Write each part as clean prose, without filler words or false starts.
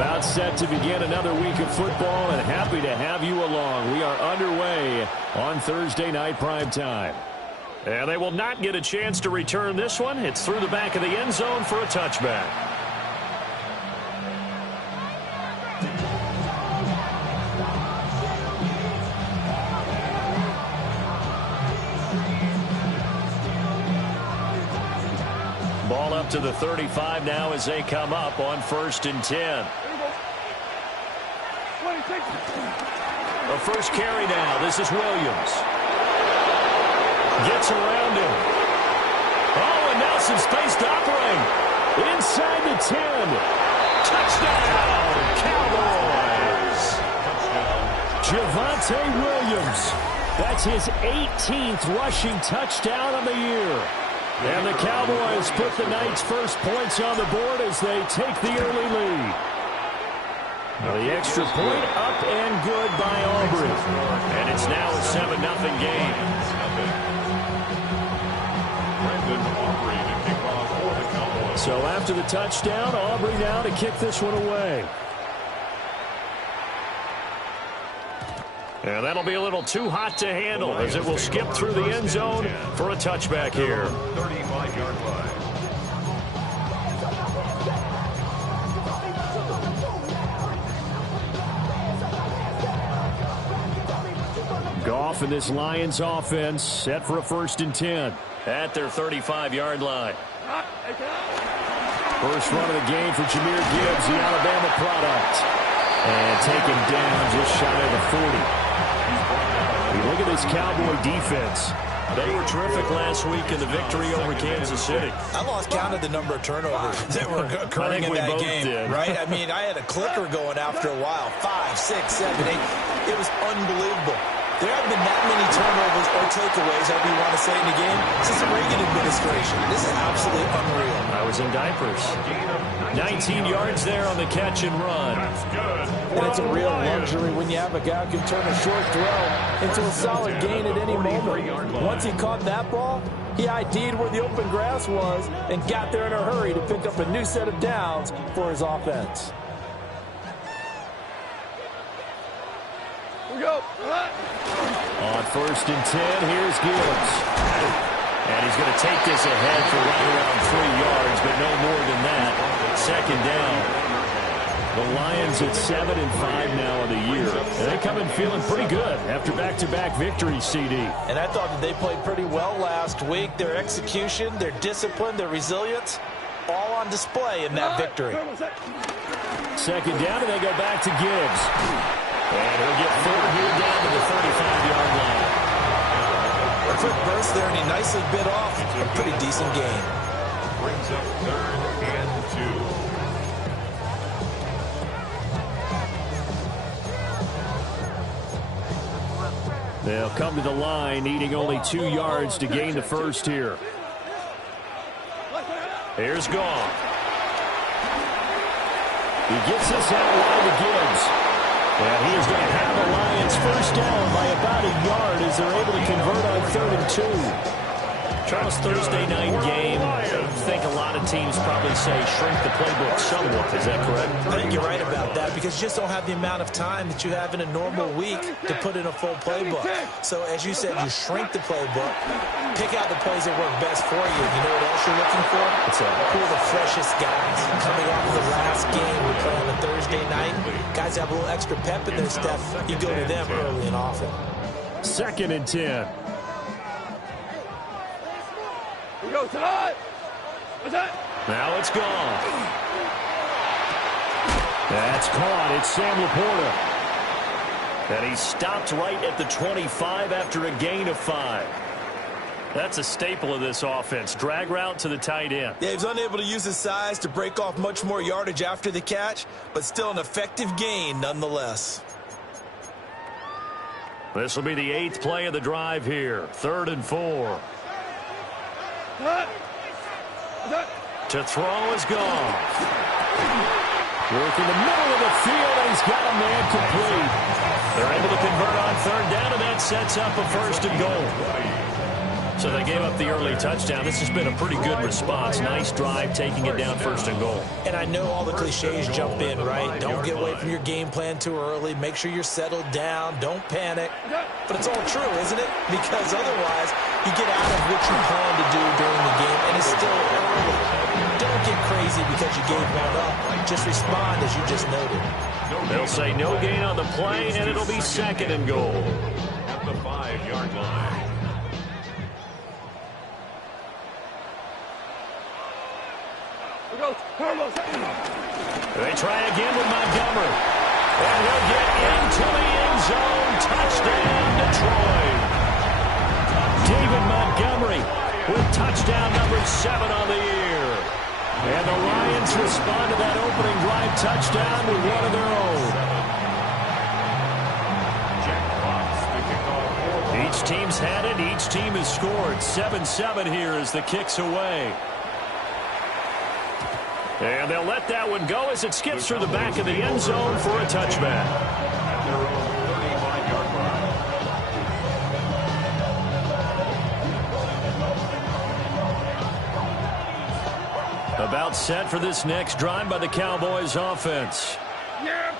About set to begin another week of football, and happy to have you along. We are underway on Thursday night primetime. And they will not get a chance to return this one. It's through the back of the end zone for a touchback. Ball up to the 35 now as they come up on 1st and 10. A first carry now. This is Williams. Gets around him. Oh, and now some space to operate. Inside the 10. Touchdown, Cowboys. Javonte Williams. That's his 18th rushing touchdown of the year. And the Cowboys put the night's first points on the board as they take the early lead. The extra point up and good by Aubrey. And it's now a 7-0 game. So after the touchdown, Aubrey now to kick this one away. And that'll be a little too hot to handle as it will skip through the end zone for a touchback here. 35-yard line. Goff and this Lions offense set for a 1st and 10. At their 35-yard line. First run of the game for Jahmyr Gibbs, the Alabama product. And taken down just shy of the 40. You look at this Cowboy defense. They were terrific last week in the victory over Kansas City. I lost count of the number of turnovers that were occurring in that game. Right? I mean, I had a clicker going after a while. 5, 6, 7, 8. It was unbelievable. There haven't been that many turnovers or takeaways, however you want to say, in the game since the Reagan administration. This is absolutely unreal. I was in diapers. 19 yards there on the catch and run. And it's a real luxury when you have a guy who can turn a short throw into a solid gain at any moment. Once he caught that ball, he ID'd where the open grass was and got there in a hurry to pick up a new set of downs for his offense. On 1st and 10, here's Gibbs. And he's going to take this ahead for right around 3 yards, but no more than that. 2nd down. The Lions at 7-5 now of the year. And they come in feeling pretty good after back-to-back victories, CD. And I thought that they played pretty well last week. Their execution, their discipline, their resilience, all on display in that victory. 2nd down, and they go back to Gibbs. And he'll get 4 here down to the 35-yard line. A quick burst there, and he nicely bit off a pretty decent game. Brings up 3rd and 2. They'll come to the line, needing only 2 yards to gain the first here. Here's Goff. He gets this out wide to Gibbs. And he is going to have the Lions first down by about a yard as they're able to convert on 3rd and 2. Charles, Thursday night game, I think a lot of teams probably say shrink the playbook somewhat. Is that correct? I think you're right about that because you just don't have the amount of time that you have in a normal week to put in a full playbook. So, as you said, you shrink the playbook, pick out the plays that work best for you. You know what else you're looking for? Who are the freshest guys? Coming off of the last game we play on a Thursday night, guys have a little extra pep in their step. You go to them early and often. 2nd and 10. Now it's gone. That's caught. It's Sam Laporta. And he stopped right at the 25 after a gain of 5. That's a staple of this offense. Drag route to the tight end. Yeah, he was unable to use his size to break off much more yardage after the catch, but still an effective gain nonetheless. This will be the 8th play of the drive here. 3rd and 4. To throw is gone. Work in the middle of the field, and he's got a man complete. They're able to convert on 3rd down, and that sets up a 1st and goal. So they gave up the early touchdown. This has been a pretty good response. Nice drive, taking it down 1st and goal. And I know all the cliches jump in, right? Don't get away from your game plan too early. Make sure you're settled down. Don't panic. But it's all true, isn't it? Because otherwise, you get out of what you plan to do during the game, and it's still early. Don't get crazy because you gave one up. Just respond as you just noted. They'll say no gain on the play, and it'll be 2nd and goal. At the 5-yard line. They try again with Montgomery. And he'll get into the end zone. Touchdown, Detroit. David Montgomery with touchdown number 7 on the year. And the Lions respond to that opening drive touchdown with one of their own. Each team's had it. Each team has scored. 7-7 here as the kick's away. And they'll let that one go as it skips through the back of the end zone for a touchback. At their own 35-yard line. About set for this next drive by the Cowboys offense.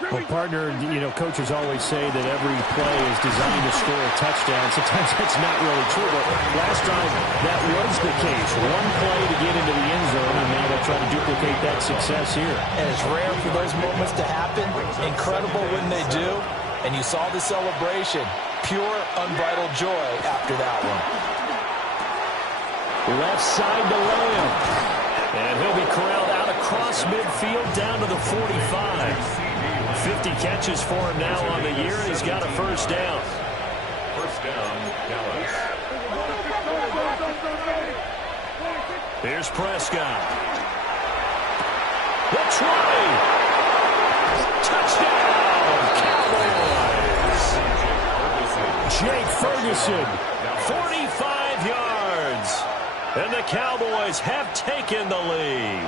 Well, partner, coaches always say that every play is designed to score a touchdown. Sometimes that's not really true, but last time that was the case. One play to get into the end zone, and now they'll try to duplicate that success here. And it's rare for those moments to happen. Incredible when they do. And you saw the celebration. Pure, unbridled joy after that one. Left side to Lamb. And he'll be corralled out across midfield down to the 45. 50 catches for him now on the year. He's got a first down. First down, Dallas. Here's Prescott. The try. Touchdown, Cowboys. Jake Ferguson, 45 yards. And the Cowboys have taken the lead.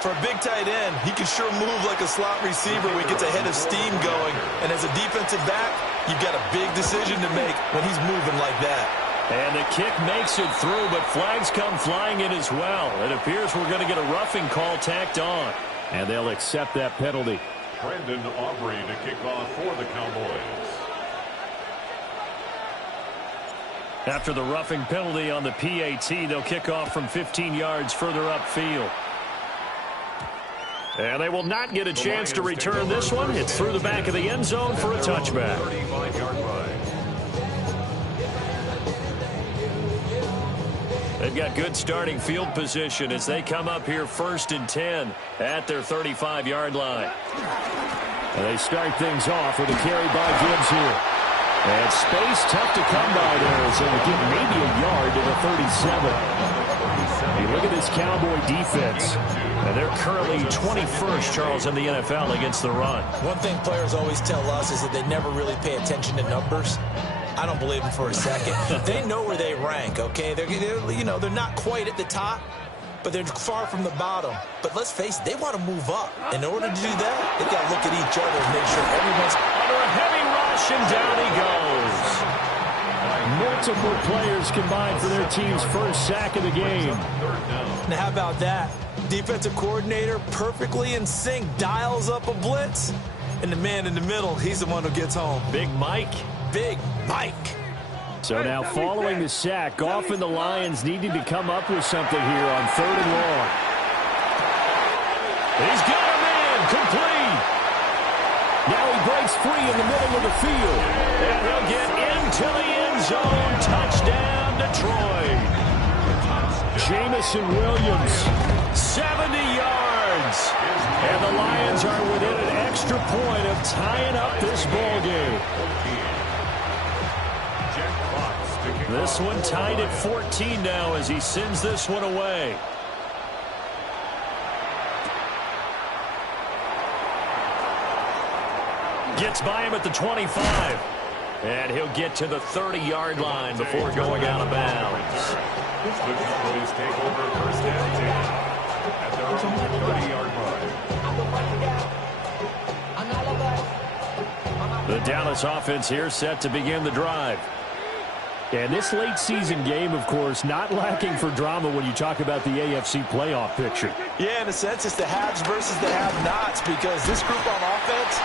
For a big tight end, he can sure move like a slot receiver when he gets a head of steam going. And as a defensive back, you've got a big decision to make when he's moving like that. And the kick makes it through, but flags come flying in as well. It appears we're going to get a roughing call tacked on. And they'll accept that penalty. Brandon Aubrey to kick off for the Cowboys. After the roughing penalty on the PAT, they'll kick off from 15 yards further upfield. And they will not get a chance to return this one. It's through the back of the end zone for a touchback. 35-yard line. They've got good starting field position as they come up here 1st and 10 at their 35-yard line. And they start things off with a carry by Gibbs here. And space tough to come by there as they would get maybe a yard to the 37. You look at this Cowboy defense, and they're currently 21st, Charles, in the NFL against the run. One thing players always tell us is that they never really pay attention to numbers. I don't believe them for a second. They know where they rank, okay? They're not quite at the top, but they're far from the bottom. But let's face it, they want to move up. In order to do that, they've got to look at each other and make sure everyone's under a heavy rush, and down he goes. Multiple players combined for their team's first sack of the game. Now, how about that? Defensive coordinator perfectly in sync, dials up a blitz, and the man in the middle, he's the one who gets home. Big Mike. Big Mike. So now following the sack, Goff and the Lions needing to come up with something here on 3rd and long. He's got a man complete. Now he breaks free in the middle of the field. And he'll get into the end zone. Touchdown, Detroit. Jamison Williams, 70 yards. And the Lions are within an extra point of tying up this ball game. This one tied at 14 now as he sends this one away. Gets by him at the 25. And he'll get to the 30-yard line before going out of bounds. The Cowboys take over first and 10 at their own 30-yard line. The Dallas offense here set to begin the drive. And this late season game, of course, not lacking for drama when you talk about the AFC playoff picture. Yeah, in a sense, it's the haves versus the have-nots, because this group on offense,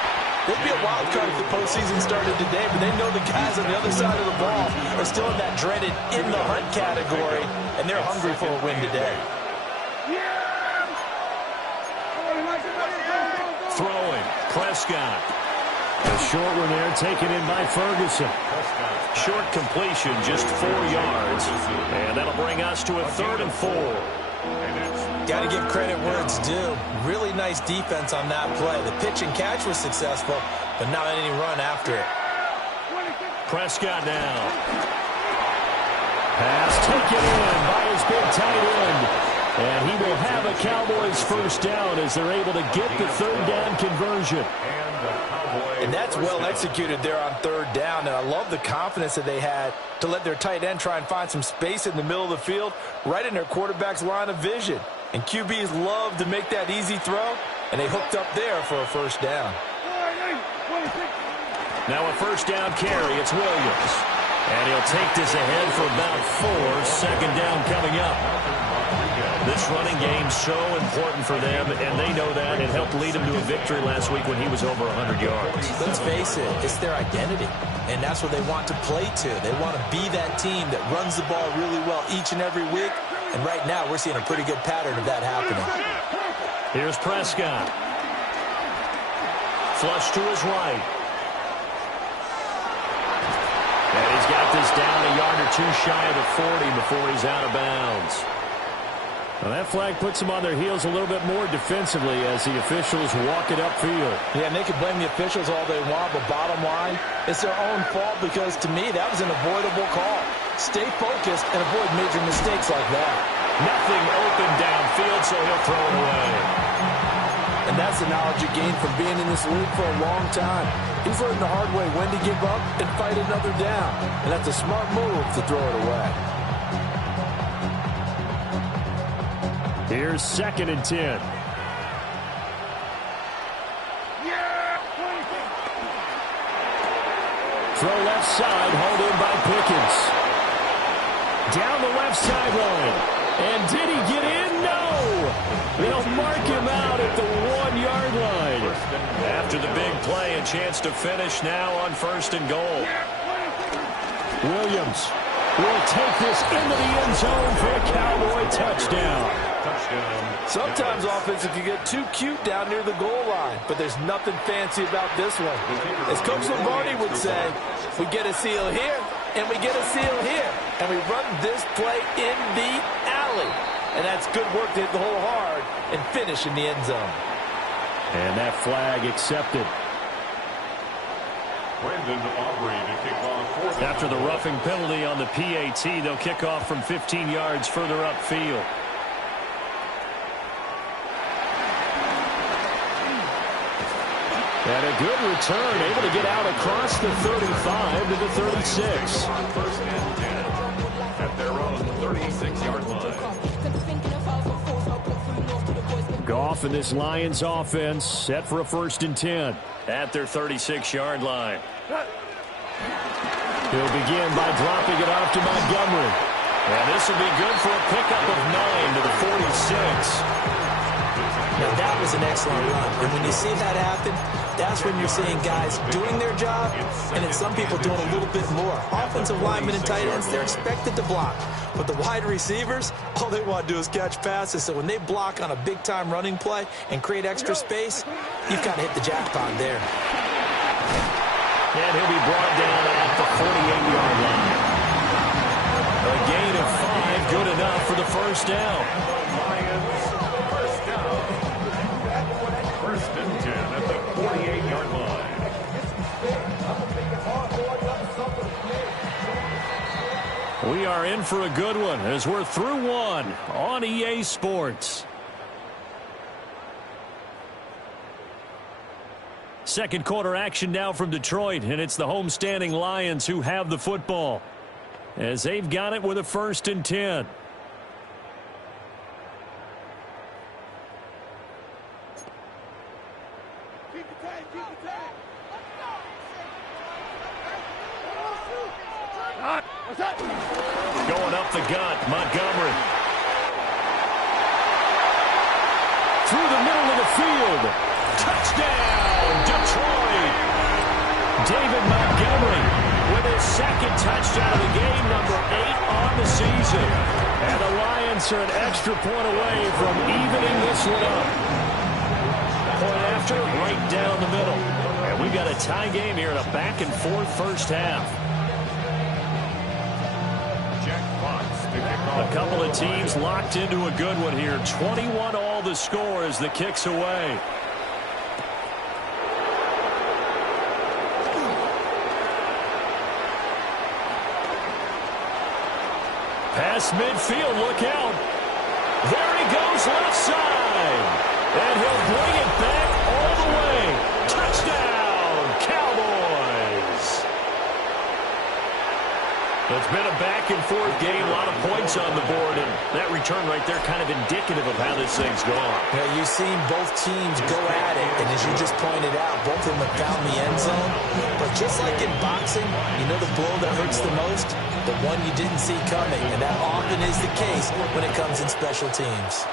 they'd be a wild card if the postseason started today, but they know the guys on the other side of the ball are still in that dreaded in-the-hunt category, and they're hungry for a win today. Throwing, Prescott. A short one there, taken in by Ferguson. Short completion, just 4 yards. And that'll bring us to a 3rd and 4. Got to give credit where it's due. Really nice defense on that play. The pitch and catch was successful, but not any run after it. Prescott now. Pass taken in by his big tight end. And he will have a Cowboys first down as they're able to get the 3rd down conversion. And that's well executed there on 3rd down. And I love the confidence that they had to let their tight end try and find some space in the middle of the field, right in their quarterback's line of vision. And QBs love to make that easy throw, and they hooked up there for a first down. Now a first down carry. It's Williams. And he'll take this ahead for about 4. 2nd down coming up. This running game so important for them, and they know that. It helped lead them to a victory last week when he was over 100 yards. Let's face it, it's their identity, and that's what they want to play to. They want to be that team that runs the ball really well each and every week, and right now we're seeing a pretty good pattern of that happening. Here's Prescott. Flush to his right. And he's got this down a yard or 2 shy of the 40 before he's out of bounds. Well, that flag puts them on their heels a little bit more defensively as the officials walk it upfield. Yeah, and they can blame the officials all they want, but bottom line, it's their own fault, because to me, that was an avoidable call. Stay focused and avoid major mistakes like that. Nothing open downfield, so he'll throw it away. And that's the knowledge you gain from being in this league for a long time. He's learned the hard way when to give up and fight another down. And that's a smart move to throw it away. Here's 2nd and 10. Throw left side, hauled in by Pickens. Down the left sideline. And did he get in? No! They'll mark him out at the 1-yard line. After the big play, a chance to finish now on 1st and goal. Williams will take this into the end zone for a Cowboy touchdown. Sometimes offenses can get too cute down near the goal line, but there's nothing fancy about this one. As Coach Lombardi would say, we get a seal here, and we get a seal here, and we run this play in the alley. And that's good work to hit the hole hard and finish in the end zone. And that flag accepted. After the roughing penalty on the PAT, they'll kick off from 15 yards further upfield. And a good return, able to get out across the 35 to the 36. At their own 36-yard line. Goff and this Lions offense set for a 1st and 10. At their 36-yard line. He'll begin by dropping it off to Montgomery. And this will be good for a pickup of 9 to the 46. Now, that was an excellent run. And when you see that happen, that's when you're seeing guys doing their job, and then some people doing a little bit more. Offensive linemen and tight ends, they're expected to block. But the wide receivers, all they want to do is catch passes. So when they block on a big-time running play and create extra space, you've got to hit the jackpot there. And he'll be brought down at the 48-yard line. A gain of 5, good enough for the first down. Lions, first down. 1st and 10 at the 48-yard line. We are in for a good one as we're through one on EA Sports. Second quarter action now from Detroit, and it's the homestanding Lions who have the football as they've got it with a 1st and 10. Going up the gut, Montgomery. Through the middle of the field. Touchdown, Detroit. David Montgomery with his second touchdown of the game, number 8 on the season. And the Lions are an extra point away from evening this one up. Point after, right down the middle. And we got a tie game here in a back-and-forth first half. A couple of teams locked into a good one here. 21 all the score as the kick's away. Past midfield, look out. There he goes, left side. And he'll bring it back all the way. Touchdown, Cowboys. It's been a back-and-forth game, a lot of points on the board, and that return right there kind of indicative of how this thing's gone. Yeah, you've seen both teams go at it, and as you just pointed out, both of them have found the end zone. But just like in boxing, you know the blow that hurts the most? The one you didn't see coming, and that often is the case when it comes in special teams.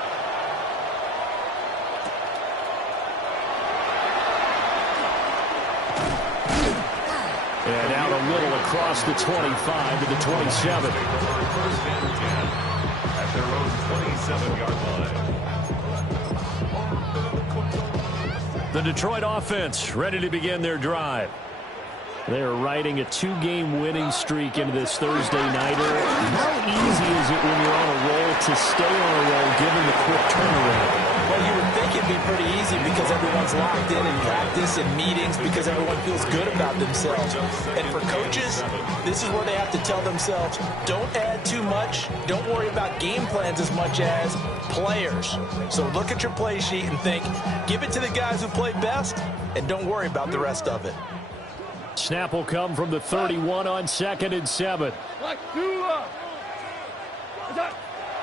And out a little across the 25 to the 27. First and 10 at their own 27-yard line. The Detroit offense ready to begin their drive. They are riding a 2-game winning streak into this Thursday nighter. How easy is it when you're on a roll to stay on a roll given the quick turnaround? Well, you would think it'd be pretty easy because everyone's locked in practice and meetings because everyone feels good about themselves. And for coaches, this is where they have to tell themselves, don't add too much. Don't worry about game plans as much as players. So look at your play sheet and think, give it to the guys who play best, and don't worry about the rest of it. Snap will come from the 31 on 2nd and 7.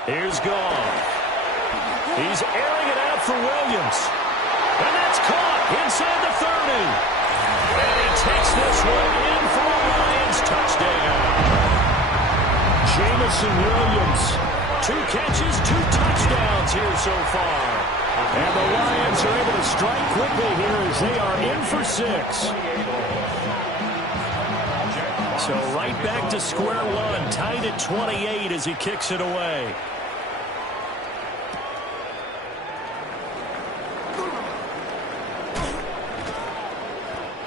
Here's Goff. He's airing it out for Williams. And that's caught inside the 30. And he takes this one in for a Lions touchdown. Jamison Williams. 2 catches, 2 touchdowns here so far. And the Lions are able to strike quickly here as they are in for 6. So right back to square one, tied at 28 as he kicks it away.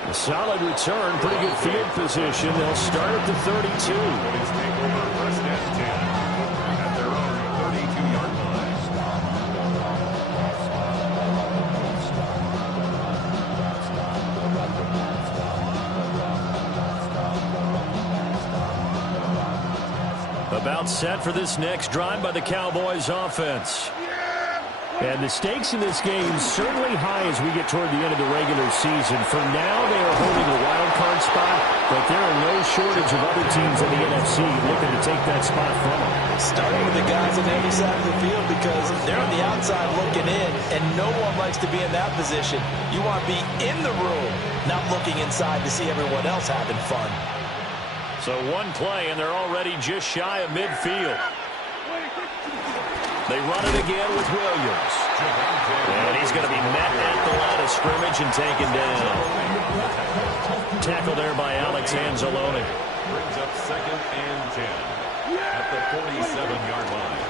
A solid return, pretty good field position. They'll start at the 32. Take over first and 10 at their own 32-yard line. About set for this next drive by the Cowboys offense. And the stakes in this game certainly high as we get toward the end of the regular season. For now, they are holding a wild card spot, but there are no shortage of other teams in the NFC looking to take that spot from them. Starting with the guys on the other side of the field because they're on the outside looking in, and no one likes to be in that position. You want to be in the room, not looking inside to see everyone else having fun. So one play, and they're already just shy of midfield. They run it again with Williams. And he's going to be met at the line of scrimmage and taken down. Tackle there by Alex Anzalone. Brings up 2nd and 10 at the 47-yard line.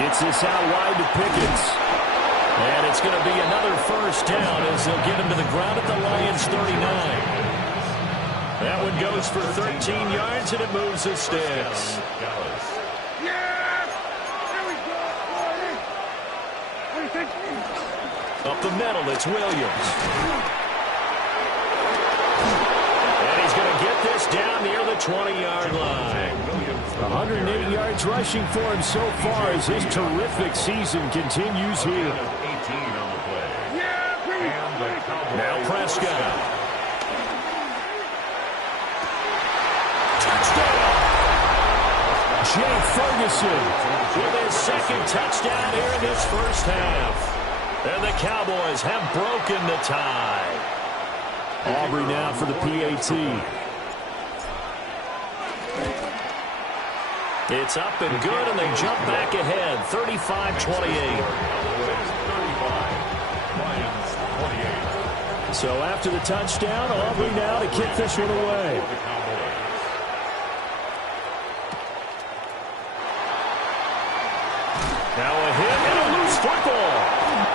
Gets this out wide to Pickens. And it's going to be another first down as they'll get him to the ground at the Lions' 39. That one goes for 13 yards, and it moves the sticks. Up the middle, it's Williams. And he's going to get this down near the 20-yard line. 108 yards rushing for him so far as this terrific season continues here. 18 on the play. Now Prescott. Jay Ferguson With his second touchdown here in this first half. And the Cowboys have broken the tie. Aubrey now for the PAT. It's up and good, and they jump back ahead, 35-28. So after the touchdown, Aubrey now to kick this one away. Now a hit and a loose football.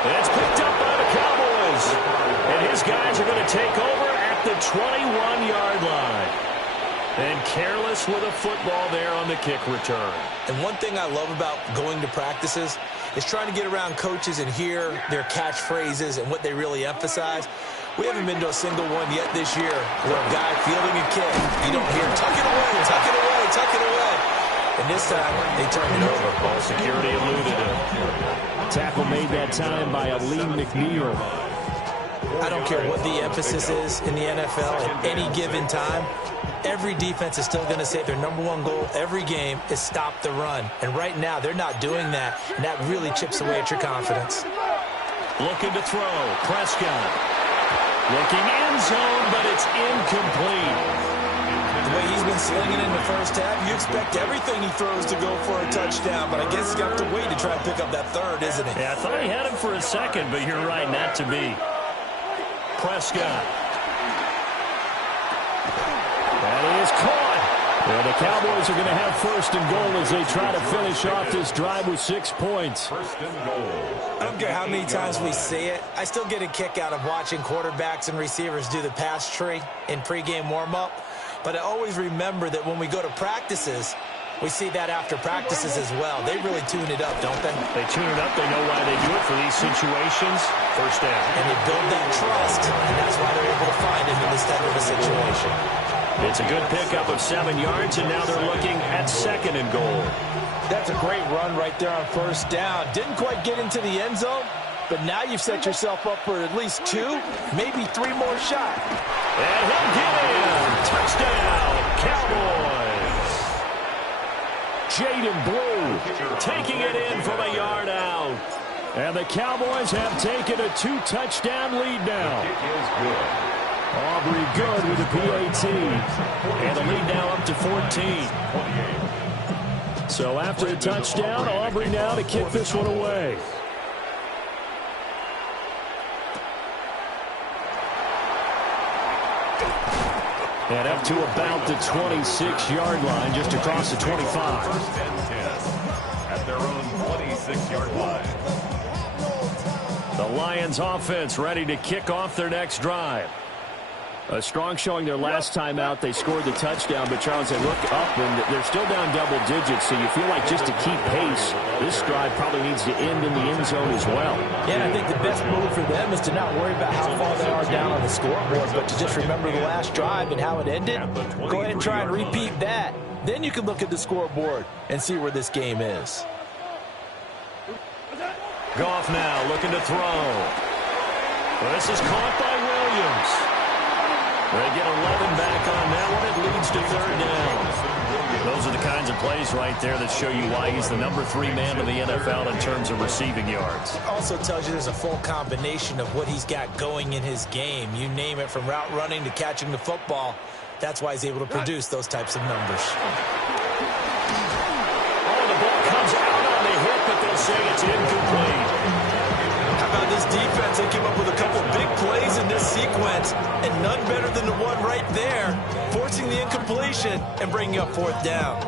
It's picked up by the Cowboys. And his guys are going to take over at the 21-yard line. And careless with a football there on the kick return. And one thing I love about going to practices is trying to get around coaches and hear their catchphrases and what they really emphasize. We haven't been to a single one yet this year where a guy fielding a kick, you don't hear, tuck it away, tuck it away, tuck it away. And this time, they turned it over. Ball security eluded him. Tackle made that time by Aleem McNeil. I don't care what the emphasis is in the NFL at any given time. Every defense is still going to say their number one goal every game is stop the run. And right now, they're not doing that, and that really chips away at your confidence. Looking to throw. Prescott. Looking end zone, but it's incomplete. The way he's been slinging in the first half, you expect everything he throws to go for a touchdown, but I guess he's got to wait to try and pick up that third, isn't he? Yeah, I thought he had him for a second, but you're right, not to be. Prescott. That is caught. Well, the Cowboys are going to have first and goal as they try to finish off this drive with 6 points. First and goal. I don't care how many times we see it. I still get a kick out of watching quarterbacks and receivers do the pass tree in pregame warm-up. But I always remember that when we go to practices, we see that after practices as well. They really tune it up, don't they? They tune it up. They know why they do it for these situations. First down. And they build that trust, and that's why they're able to find him in this type of a situation. It's a good pickup of 7 yards, and now they're looking at second and goal. That's a great run right there on first down. Didn't quite get into the end zone, but now you've set yourself up for at least 2, maybe 3 more shots. And he'll get in. Touchdown, Cowboys. Jaden Blue Taking it in from a yard out. and the Cowboys have taken a 2-touchdown lead now. Kick is good. Aubrey good with the PAT. And the lead now up to 14. So after the touchdown, Aubrey now to kick this one away. And up to about the 26-yard line, just across the 25. First and 10 at their own 26-yard line. The Lions offense ready to kick off their next drive. A strong showing their last time out. They scored the touchdown, but Charles, they look up, and they're still down double digits, so you feel like just to keep pace, this drive probably needs to end in the end zone as well. Yeah, I think the best move for them is to not worry about how far they are down on the scoreboard, but to just remember the last drive and how it ended. Go ahead and try and repeat that. Then you can look at the scoreboard and see where this game is. Goff now looking to throw. This is caught by Williams. They get 11 back on that one. It leads to third down. Those are the kinds of plays right there that show you why he's the number 3 man in the NFL in terms of receiving yards. Also tells you there's a full combination of what he's got going in his game. You name it, from route running to catching the football. That's why he's able to produce those types of numbers. Oh, the ball comes out on the hit, but they'll say it's incomplete. How about this defense? They came up with a couple big plays in this sequence, and none better than the one right there, forcing the incompletion and bringing up fourth down.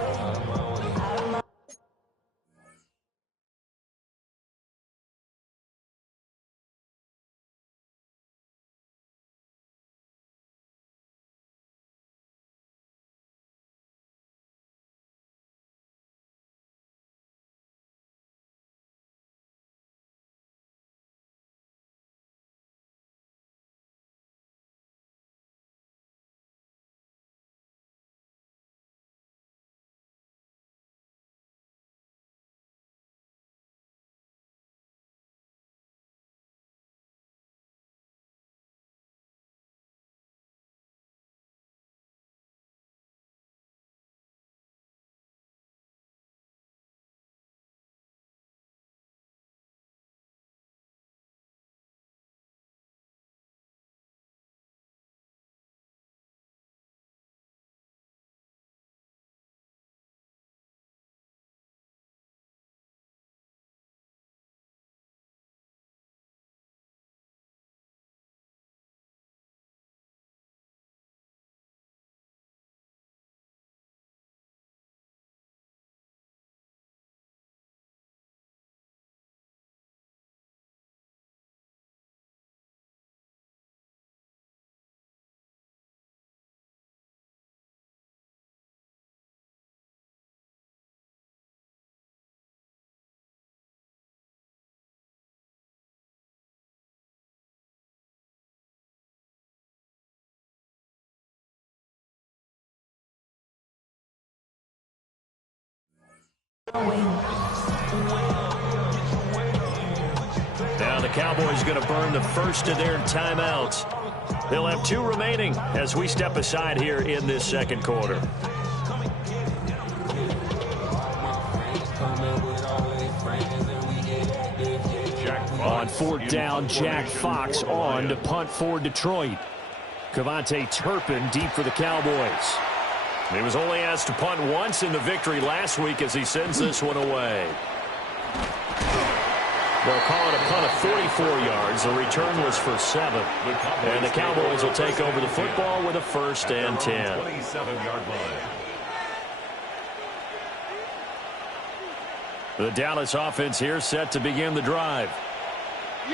Now the Cowboys going to burn the first of their timeouts. They'll have 2 remaining as we step aside here in this second quarter. On 4th down, Jack Fox on to punt for Detroit. Cavante Turpin deep for the Cowboys. He was only asked to punt once in the victory last week as he sends this one away. They'll call it a punt of 44 yards. The return was for 7. And the Cowboys will take over the football with a 1st and 10. 27-yard line. The Dallas offense here set to begin the drive.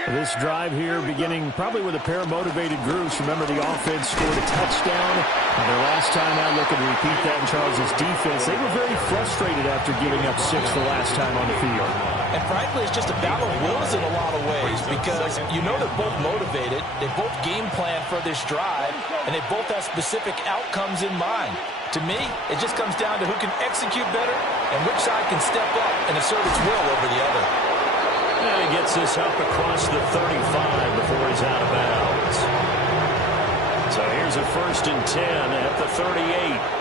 This drive here beginning probably with a pair of motivated groups. Remember, the offense scored a touchdown. And their last time out, looking to repeat that in Charles' defense. They were very frustrated after giving up 6 the last time on the field. And frankly, it's just a battle of wills in a lot of ways because you know they're both motivated. They both game plan for this drive, and they both have specific outcomes in mind. To me, it just comes down to who can execute better and which side can step up and assert its will over the other. And he gets this up across the 35 before he's out of bounds. So here's a 1st and 10 at the 38.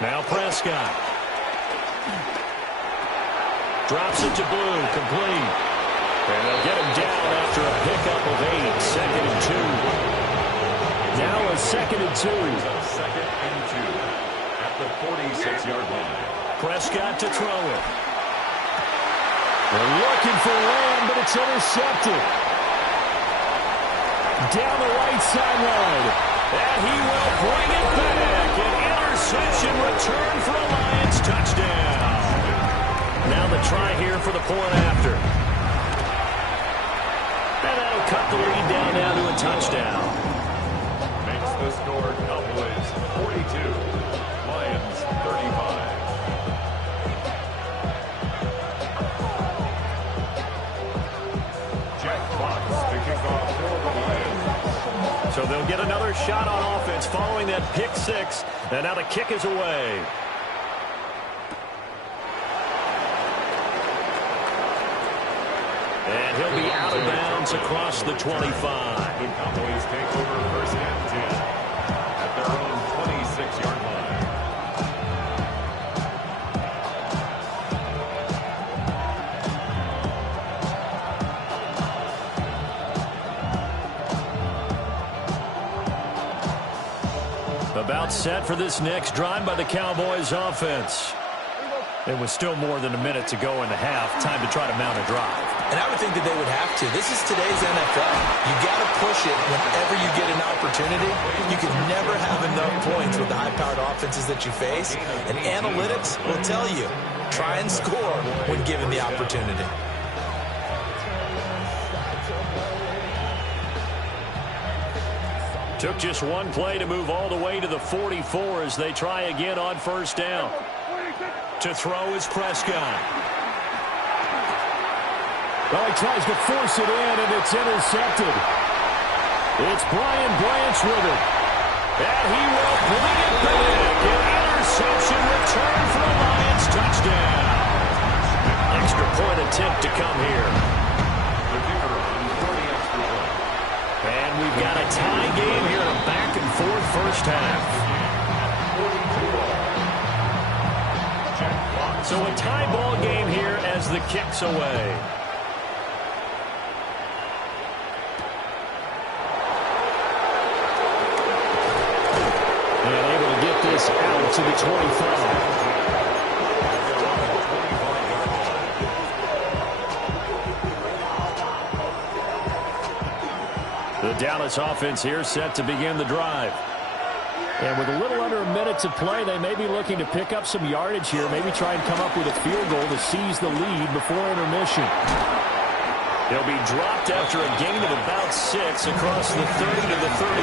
Now Prescott. Drops it to Blue, complete. And they'll get him down after a pickup of 8, 2nd and 2. Now a 2nd and 2. 2nd and 2 at the 46-yard line. Prescott to throw it. They're looking for Lamb, but it's intercepted. Down the right sideline. And he will bring it back. An interception return for a Lions touchdown. Now the try here for the point after. And that'll cut the lead down now to a touchdown. Makes the score Cowboys 42, Lions 35. Jack Fox to kick off for the Lions. So they'll get another shot on offense following that pick 6. And now the kick is away. And he'll be out of bounds across the 25. The Cowboys take over 1st and 10 at their own 26-yard line. About set for this next drive by the Cowboys offense. It was still more than a minute to go in the half. Time to try to mount a drive. And I would think that they would have to. This is today's NFL. You got to push it whenever you get an opportunity. You can never have enough points with the high-powered offenses that you face. And analytics will tell you, try and score when given the opportunity. Took just one play to move all the way to the 44 as they try again on 1st down. To throw is Prescott. Well, he tries to force it in, and it's intercepted. It's Brian Branch with it. And he will bring it back. An interception return for a Lions touchdown. Extra point attempt to come here. The kicker on 40 extra points. And we've got a tie game here, a back-and-forth first half. So a tie ball game here as the kick's away. And able to get this out to the 25. The Dallas offense here set to begin the drive. And with a little under a minute to play, they may be looking to pick up some yardage here, maybe try and come up with a field goal to seize the lead before intermission. He'll be dropped after a gain of about 6 across the 30 to the 31.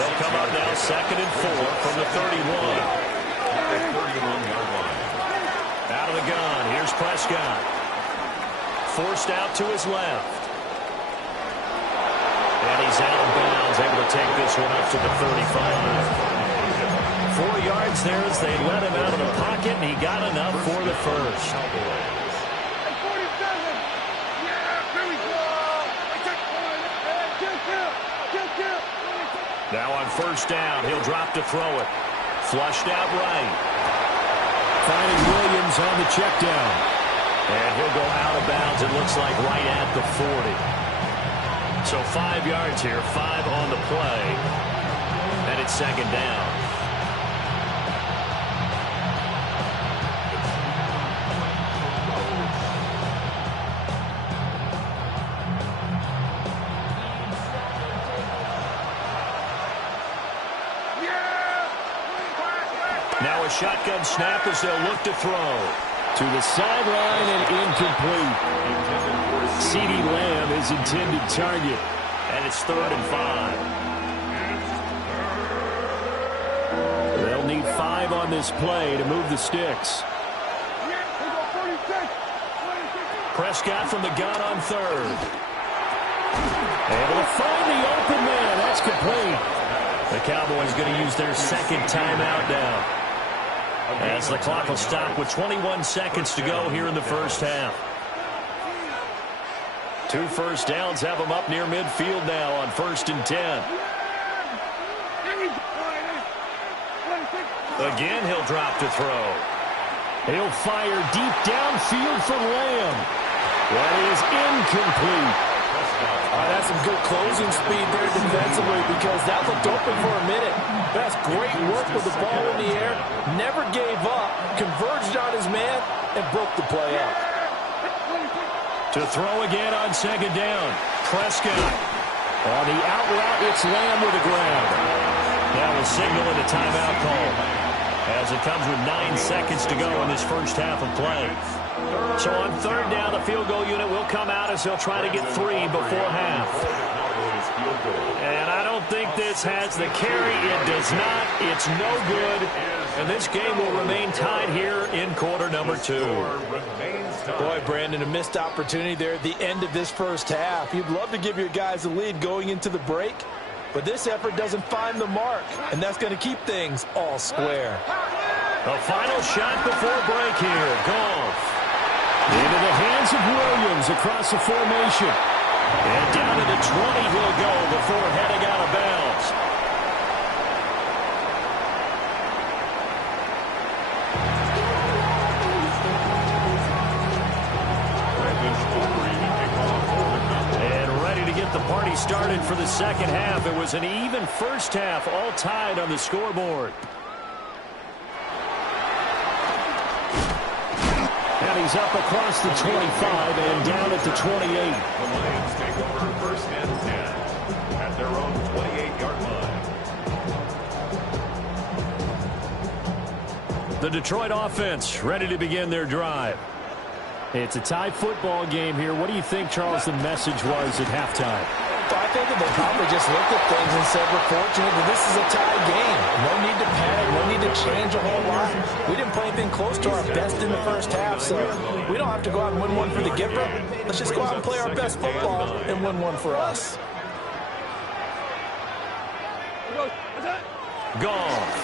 They'll come up now 2nd and 4 from the 31. Out of the gun, here's Prescott. Forced out to his left. And he's out of bounds able to take this one up to the 35. 4 yards there as they let him out of the pocket, and he got enough for the first. Now on first down, he'll drop to throw it. Flushed out right. Finding Williams on the check down. And he'll go out of bounds, it looks like, right at the 40. So 5 yards here, 5 on the play. And it's second down. Now a shotgun snap as they'll look to throw. To the sideline and incomplete. CeeDee Lamb, his intended target. And it's 3rd and 5. They'll need 5 on this play to move the sticks. Prescott from the gun on 3rd. Able to find the open man. That's complete. The Cowboys going to use their second timeout now, as the clock will stop with 21 seconds to go here in the first half. 2 first downs have them up near midfield now on 1st and 10. Again, he'll drop to throw. He'll fire deep downfield for Lamb. That is incomplete. That's some good closing speed there defensively, because that looked open for a minute. That's great work with the ball in the air. Never gave up, converged on his man, and broke the play up. To throw again on second down. Prescott. On the out route, it's Lamb with the grab. Now we'll signal in a timeout call, as it comes with 9 seconds to go in this first half of play. So on 3rd down, the field goal unit will come out as they'll try to get 3 before half. And I don't think this has the carry. It does not. It's no good. And this game will remain tied here in quarter number 2. Boy, Brandon, a missed opportunity there at the end of this first half. You'd love to give your guys a lead going into the break, but this effort doesn't find the mark, and that's going to keep things all square. The final shot before break here. Goff. Into the hands of Williams across the formation. And down to the 20 he'll go before heading out of bounds. And ready to get the party started for the second half. It was an even first half, all tied on the scoreboard. And he's up across the 25 and down at the 28. The Lions take over 1st and 10 at their own 28-yard line. The Detroit offense ready to begin their drive. It's a tie football game here. What do you think, Charles, the message was at halftime? I think that they probably just looked at things and said, we're fortunate that this is a tie game. No need to panic. No need to change a whole lot. We didn't play anything close to our best in the first half, so we don't have to go out and win one for the giver. Let's just go out and play our best football and win one for us. Goff.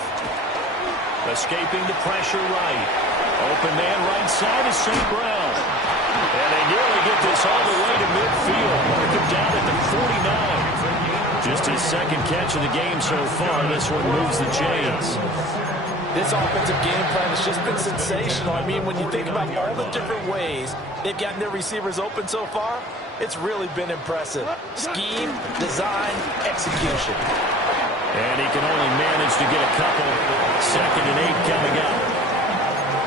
Escaping the pressure right. Open man right side is St. Brown. And they nearly get this all the way to midfield. Mark him down at the 49. Just his second catch of the game so far. This one moves the chains. This offensive game plan has just been sensational. I mean, when you think about all the different ways they've gotten their receivers open so far, it's really been impressive. Scheme, design, execution. And he can only manage to get a couple. 2nd and 8 coming up.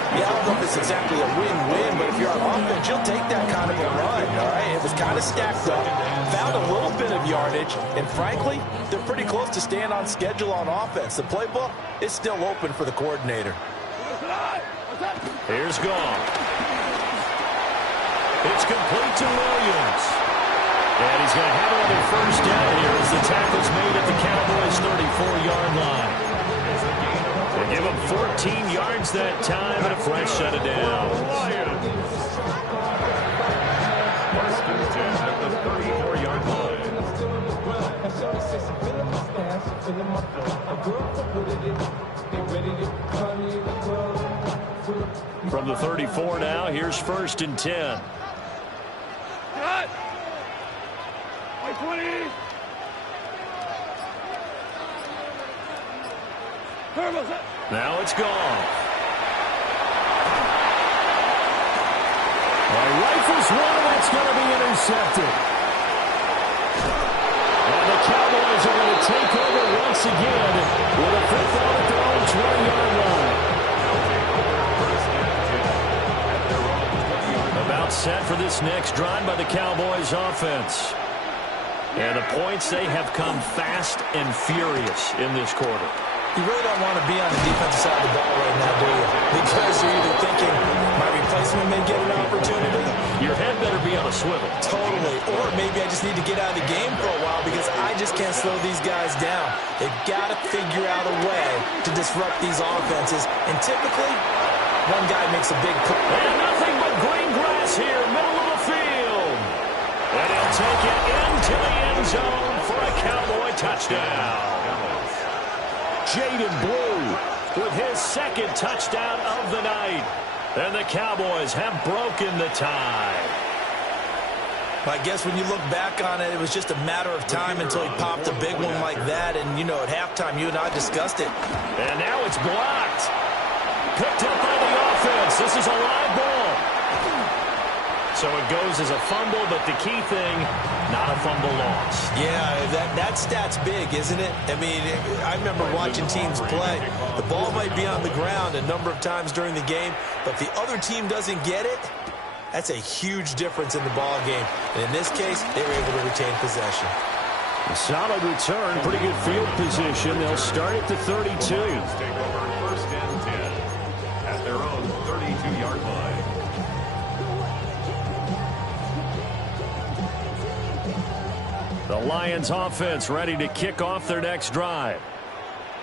Yeah, I don't know if it's exactly a win-win, but if you're on offense, you'll take that kind of a run, all right? It was kind of stacked up, found a little bit of yardage, and frankly, they're pretty close to staying on schedule on offense. The playbook is still open for the coordinator. Here's Goff. It's complete to Williams. And he's going to have another first down here as the tackle's made at the Cowboys' 34-yard line. They give him 14 yards that time and a fresh set of downs. 1st and 10 at the 34-yard line. From the 34 now, here's 1st and 10. Cut! 20! Now it's gone. Rifles one, and that's going to be intercepted. And the Cowboys are going to take over once again with a football at their own 20-yard line. About set for this next drive by the Cowboys offense. And the points, they have come fast and furious in this quarter. You really don't want to be on the defensive side of the ball right now, do you? Because you're either thinking, my replacement may get an opportunity. Your head better be on a swivel. Totally. Or maybe I just need to get out of the game for a while because I just can't slow these guys down. They've got to figure out a way to disrupt these offenses. And typically, one guy makes a big play. And nothing but green grass here, middle of the field. And he'll take it into the end zone for a Cowboy touchdown. Jaden Blue with his 2nd touchdown of the night. And the Cowboys have broken the tie. I guess when you look back on it, it was just a matter of time until he popped a big one like that. And, you know, at halftime, you and I discussed it. And now it's blocked. Picked up by the offense. This is a live ball. So it goes as a fumble, but the key thing, not a fumble loss. Yeah, that stat's big, isn't it? I mean, I remember watching teams play. The ball might be on the ground a number of times during the game, but if the other team doesn't get it, that's a huge difference in the ball game. And in this case, they were able to retain possession. A solid return, pretty good field position. They'll start at the 32. Take over 1st and 10 at their own 32-yard line. The Lions offense ready to kick off their next drive.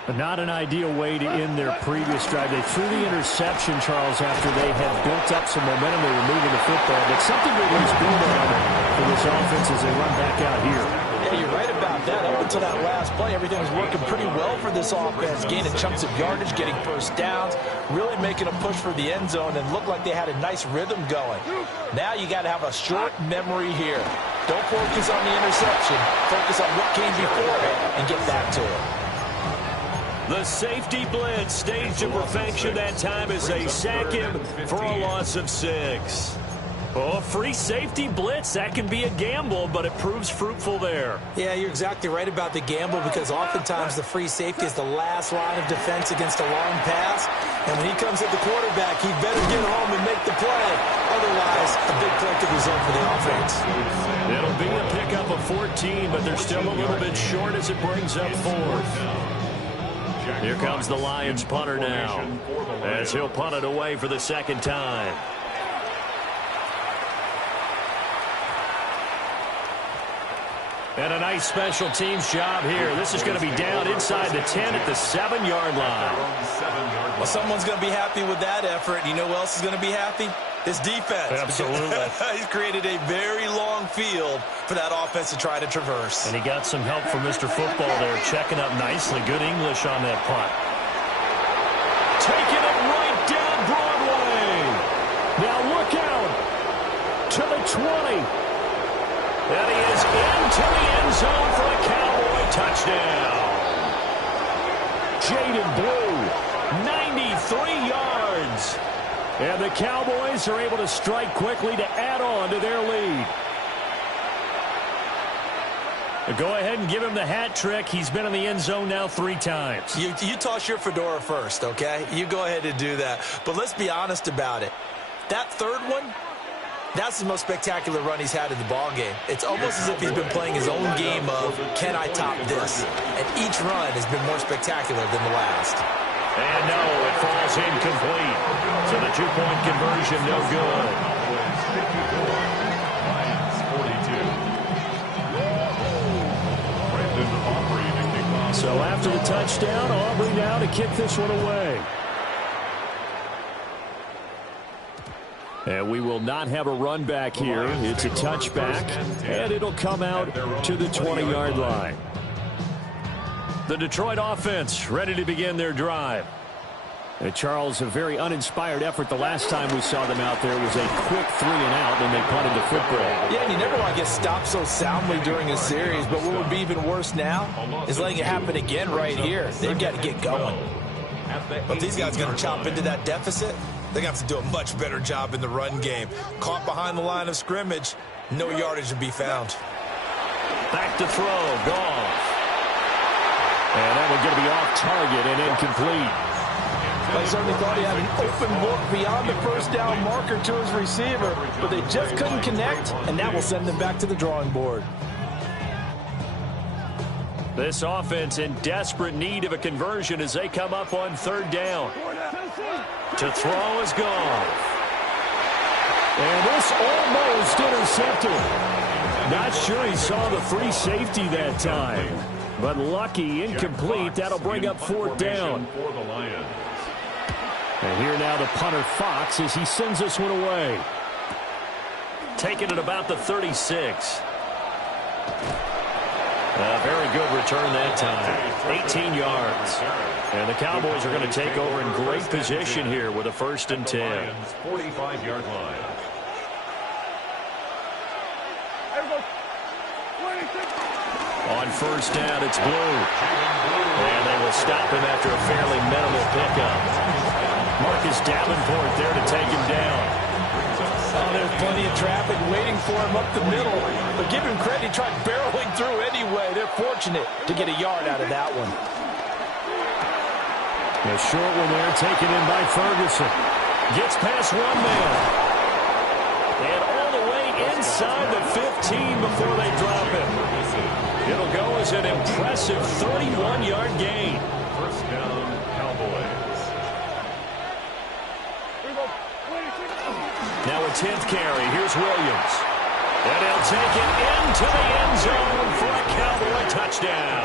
But not an ideal way to end their previous drive. They threw the interception, Charles, after they had built up some momentum. They were moving the football, but something to at least build on for this offense as they run back out here. Yeah, you're right about that. Up until that last play, everything was working pretty well for this offense. Gaining chunks of yardage, getting first downs, really making a push for the end zone, and looked like they had a nice rhythm going. Now you got to have a short memory here. Don't focus on the interception. Focus on what came before it and get back to it. The safety blitz staged to perfection that time as they sack him for a loss of 6. Oh, free safety blitz, that can be a gamble, but it proves fruitful there. Yeah, you're exactly right about the gamble because oftentimes the free safety is the last line of defense against a long pass. And when he comes at the quarterback, he better get home and make the play. Otherwise, a big play could result for the offense. It'll be a pickup of 14, but they're still a little bit short as it brings up 4th. Here comes the Lions punter now as he'll punt it away for the 2nd time. And a nice special teams job here. This is going to be down inside the 10 at the 7-yard line. Well, someone's going to be happy with that effort. You know who else is going to be happy? His defense. Absolutely. He's created a very long field for that offense to try to traverse. And he got some help from Mr. Football there, checking up nicely. Good English on that punt. Taking it right down Broadway. Now look out to the 20. And he is into the end zone for a Cowboy touchdown. Jaden Blue, 93 yards. And the Cowboys are able to strike quickly to add on to their lead. Go ahead and give him the hat trick. He's been in the end zone now 3 times. You toss your fedora first, okay? You go ahead and do that. But let's be honest about it. That third one, that's the most spectacular run he's had in the ballgame. It's almost as if he's been playing his own game of, can I top this? And each run has been more spectacular than the last. And no, it falls incomplete. So the 2-point conversion, no good. So after the touchdown, Aubrey now to kick this one away. And we will not have a run back here. It's a touchback, and it'll come out to the 20-yard line. The Detroit offense ready to begin their drive. Charles, a very uninspired effort. The last time we saw them out there was a quick 3 and out, and they punted the football. Yeah, and you never want to get stopped so soundly during a series, but what would be even worse now is letting it happen again right here. They've got to get going. But these guys got to chop into that deficit. They're going to have to do a much better job in the run game. Caught behind the line of scrimmage, no yardage to be found. Back to throw, Goff. And that one going to be off target and incomplete. I certainly thought he had an open look beyond the first down marker to his receiver, but they just couldn't connect, and that will send them back to the drawing board. This offense in desperate need of a conversion as they come up on 3rd down. To throw is Goff. And this almost intercepted. Not sure he saw the free safety that time. But lucky, incomplete. That'll bring up 4th down. And here now the punter Fox as he sends this one away. Taking it about the 36. A very good return that time. 18 yards. And the Cowboys are going to take over in great position here with a 1st and 10. 45-yard line. On 1st down, it's Blue. And they will stop him after a fairly minimal pickup. Marcus Davenport there to take him down. Oh, there's plenty of traffic waiting for him up the middle. But give him credit, he tried barreling through anyway. They're fortunate to get a yard out of that one. A short one there taken in by Ferguson. Gets past one man. And all the way inside the 15 before they drop him. It'll go as an impressive 31-yard gain. 1st down, Cowboys. Now a 10th carry. Here's Williams. And he'll take it into the end zone for a Cowboy touchdown.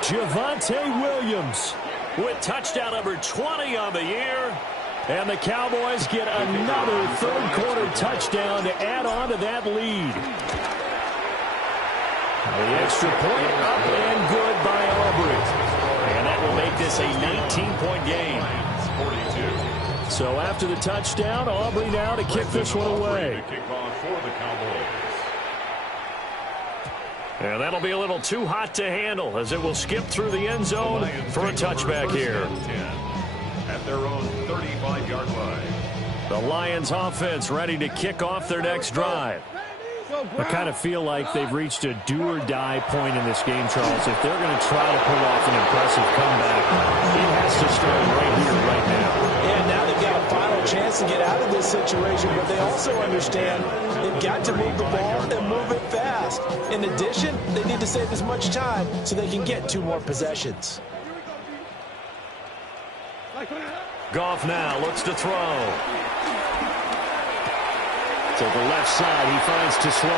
Javonte Williams With touchdown number 20 on the year. And the Cowboys get another 3rd quarter touchdown to add on to that lead. The extra point up and good by Aubrey. And that will make this a 19-point game. 42. So after the touchdown, Aubrey now to kick this one away. Kickoff for the Cowboys. And that'll be a little too hot to handle as it will skip through the end zone for a touchback here. At their own 35-yard line. The Lions offense ready to kick off their next drive. I kind of feel like they've reached a do-or-die point in this game, Charles. If they're going to try to pull off an impressive comeback, it has to start right here, right now. And now they've got a final chance to get out of this situation, but they also understand they've got to move the ball and move it fast. In addition, they need to save as much time so they can get 2 more possessions. Goff now looks to throw. To the left side, he finds Tesla.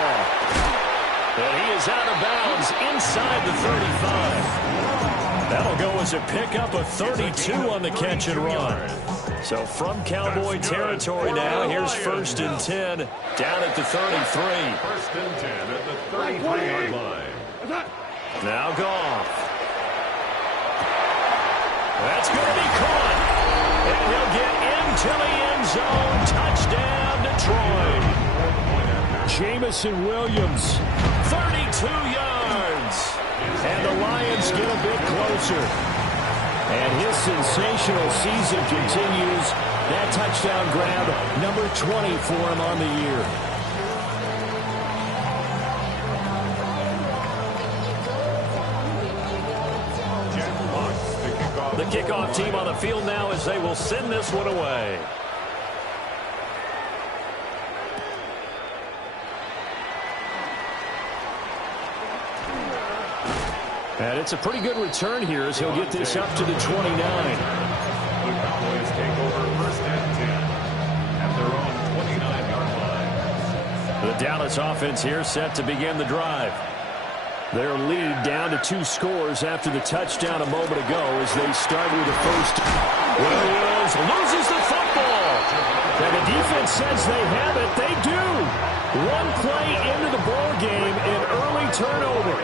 And he is out of bounds inside the 35. That'll go as a pickup of 32 on the catch and run. So from Cowboy territory now, here's 1st and 10 down at the 33. 1st and 10 at the 33-yard line. Now Goff. That's going to be caught. And he'll get into the end zone. Touchdown, Detroit. Jamison Williams. 32 yards. And the Lions get a bit closer. And his sensational season continues. That touchdown grab, number 20 for him on the year. The kickoff team on the field now as they will send this one away. And it's a pretty good return here as he'll get this up to the 29. The Cowboys take over 1st and 10 at their own 29-yard line. The Dallas offense here set to begin the drive. Their lead down to 2 scores after the touchdown a moment ago as they start with the first. Williams loses the football. And the defense says they have it. They do. One play into the ball game, an early turnover.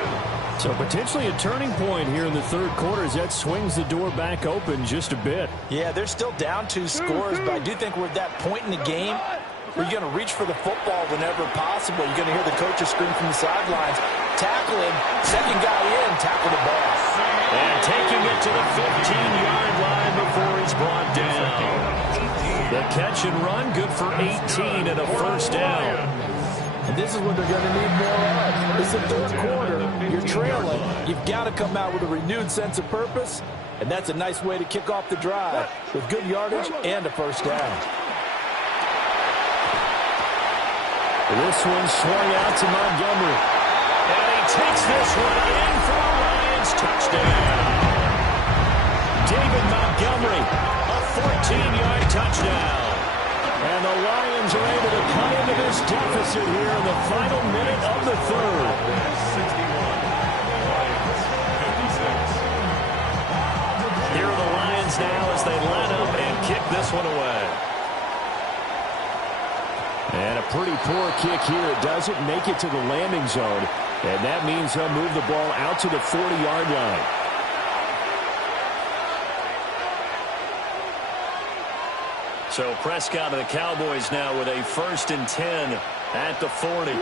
So potentially a turning point here in the third quarter as that swings the door back open just a bit. Yeah, they're still down 2 scores, but I do think we're at that point in the game where you're going to reach for the football whenever possible. You're going to hear the coaches scream from the sidelines. Tackle him. Second guy in. Tackle the ball. And taking it to the 15-yard line before he's brought down. The catch and run, good for 18 and a first down. And this is what they're going to need more of. It's the third quarter. You're trailing. You've got to come out with a renewed sense of purpose, and that's a nice way to kick off the drive with good yardage and a first down. This one swung out to Montgomery. And he takes this one in for a Lions touchdown. David Montgomery, a 14-yard touchdown. And the Lions are able to cut into this deficit here in the final minute of the third. 61, Lions 56. Here are the Lions now as they line up and kick this one away. And a pretty poor kick here. It doesn't make it to the landing zone. And that means they'll move the ball out to the 40-yard line. So Prescott of the Cowboys now with a 1st and 10 at the 40.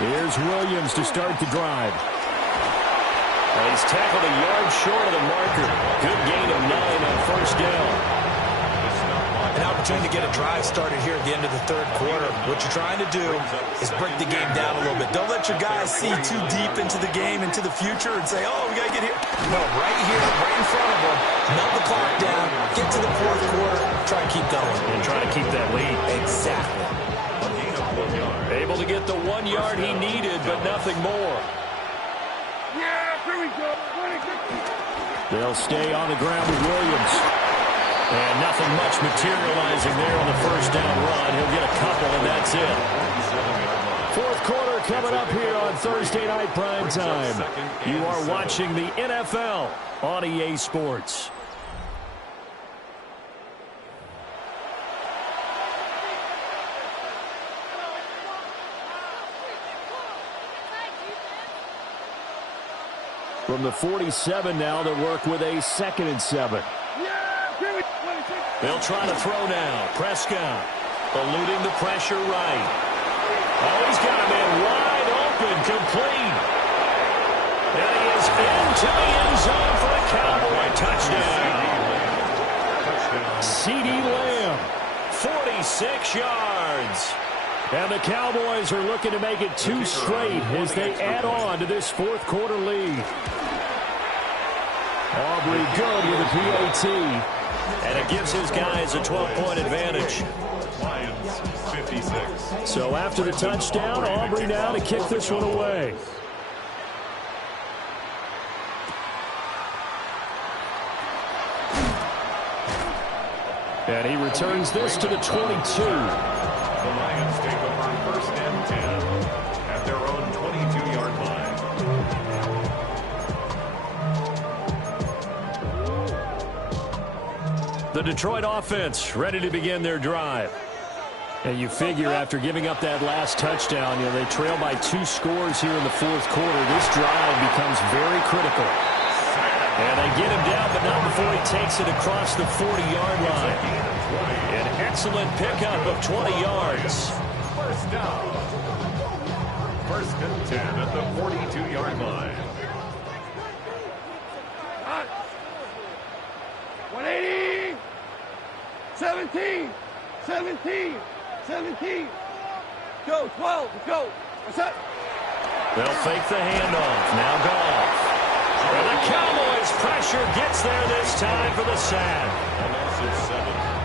Here's Williams to start the drive. He's tackled a yard short of the marker. Good gain of 9 on first down. An opportunity to get a drive started here at the end of the third quarter. What you're trying to do is break the game down a little bit. Don't let your guys see too deep into the game, into the future, and say, oh, we got to get here. No, right here, right in front of them. Melt the clock down, get to the fourth quarter, try and keep going. And try to keep that lead. Exactly. Able to get the 1 yard he needed, but nothing more. They'll stay on the ground with Williams. And nothing much materializing there on the first down run. He'll get a couple, and that's it. Fourth quarter coming up here on Thursday Night Primetime. You are watching the NFL on EA Sports. From the 47 now, they work with a 2nd and 7. They'll try to throw now. Prescott eluding the pressure right. Oh, he's got a man wide open, complete. And he is into the end zone for a Cowboy touchdown. CeeDee Lamb. 46 yards. And the Cowboys are looking to make it 2 straight as they add on to this fourth quarter lead. Aubrey good with a PAT. And it gives his guys a 12-point advantage. Lions 56. So after the touchdown, Aubrey now to kick this one away. And he returns this to the 22. The Lions take over 1st and 10 at their own 22-yard line. The Detroit offense ready to begin their drive. And you figure after giving up that last touchdown, they trail by 2 scores here in the fourth quarter. This drive becomes very critical. And they get him down, but not before he takes it across the 40-yard line. An excellent pickup of 20 yards. First down. 1st and 10 at the 42-yard line. 180. 17. Go, 12, let's go. What's up? They'll fake the handoff. Now Goff. And the Cowboys pressure gets there this time for the sack.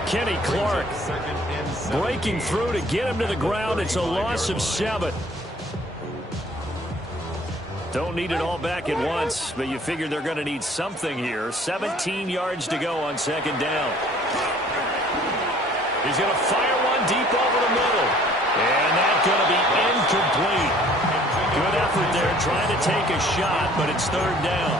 Kenny Clark breaking through to get him to the ground. It's a loss of 7. Don't need it all back at once, but you figure they're going to need something here. 17 yards to go on 2nd down. He's going to fire one deep over the middle. And that's going to be incomplete. Good effort there trying to take a shot, but it's 3rd down.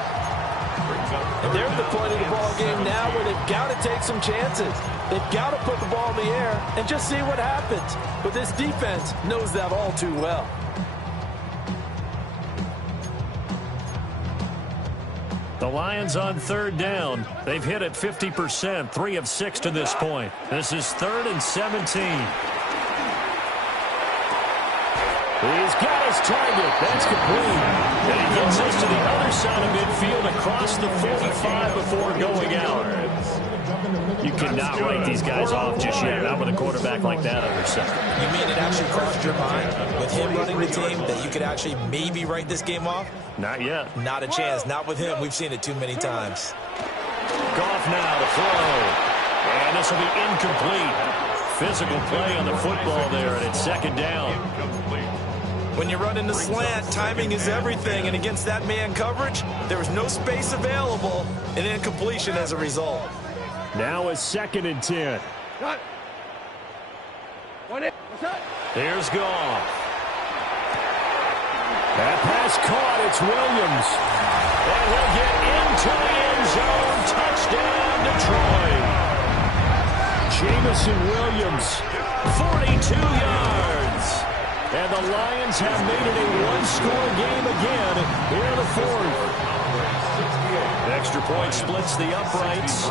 And they're at the point of the ball game now where they've got to take some chances. They've got to put the ball in the air and just see what happens. But this defense knows that all too well. The Lions on third down. They've hit it 50%, 3 of 6 to this point. This is 3rd and 17. He's got his target. That's complete. And he gets us to the other side of midfield across the 45 before going out. You cannot write these guys off just yet. Not with a quarterback like that under center. You mean it actually crossed your mind with him running the team that you could actually maybe write this game off? Not yet. Not a chance. Not with him. We've seen it too many times. Goff now to throw. And this will be incomplete. Physical play on the football there, and it's 2nd down. When you're running the slant, timing is everything. And against that man coverage, there was no space available, and incompletion as a result. Now it's 2nd and 10. Here's Goff. That pass caught. It's Williams. And he'll get into the end zone. Touchdown, Detroit. Jamison Williams, 42 yards. and the Lions have made it a one-score game again here in the 4th. Extra point splits the uprights,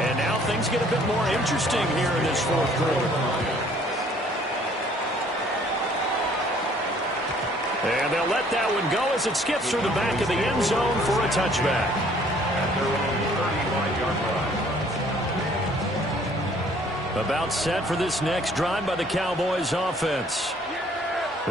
and now things get a bit more interesting here in this 4th quarter. And they'll let that one go as it skips through the back of the end zone for a touchback. At their own 35-yard line. About set for this next drive by the Cowboys offense.